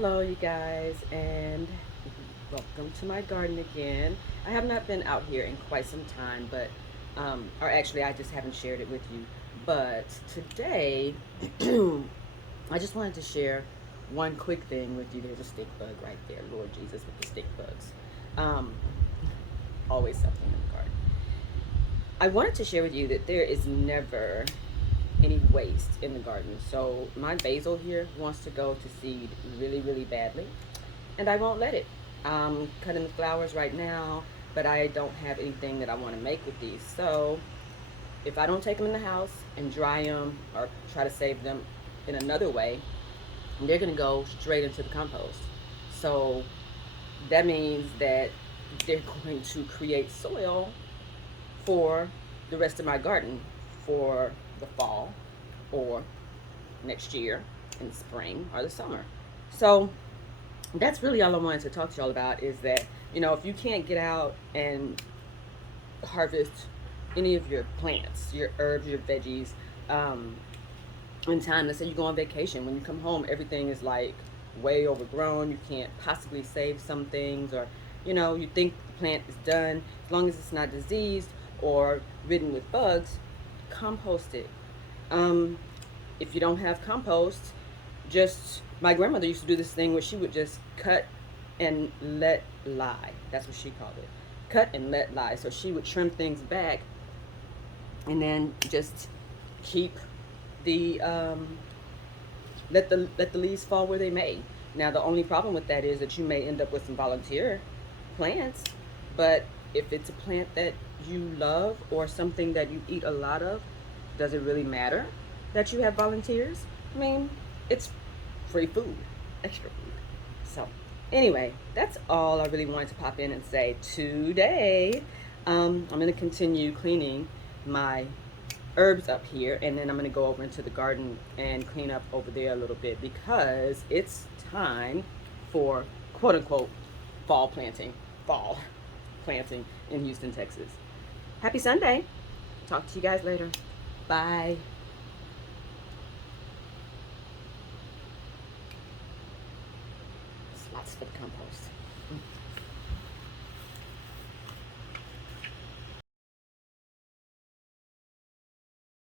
Hello, you guys, and welcome to my garden again. I have not been out here in quite some time, but, or actually, I just haven't shared it with you. But today, I just wanted to share one quick thing with you. There's a stink bug right there, Lord Jesus, with the stink bugs. Um, Always something in the garden. I wanted to share with you that there is never any waste in the garden. So my basil here wants to go to seed really, really badly, and I won't let it. I'm cutting the flowers right now, but I don't have anything that I want to make with these. So if I don't take them in the house and dry them or try to save them in another way, they're going to go straight into the compost. So that means that they're going to create soil for the rest of my garden for the fall or next year in the spring or the summer. So that's really all I wanted to talk to y'all about is that, if you can't get out and harvest any of your plants, your herbs, your veggies, in time, let's say you go on vacation, when you come home, everything is like way overgrown. You can't possibly save some things, or, you think the plant is done. As long as it's not diseased or ridden with bugs, compost it. Um, if you don't have compost, just my grandmother used to do this thing where she would just cut and let lie. That's what she called it. Cut and let lie. So she would trim things back and then just keep the let the leaves fall where they may. Now the only problem with that is that you may end up with some volunteer plants, but if it's a plant that you love or something that you eat a lot of, does it really matter that you have volunteers? I mean, it's free food, extra food. So, anyway, that's all I really wanted to pop in and say today. I'm going to continue cleaning my herbs up here, and then I'm going to go over into the garden and clean up over there a little bit because it's time for quote unquote fall planting in Houston, Texas. Happy Sunday. Talk to you guys later. Bye. Lots for the compost.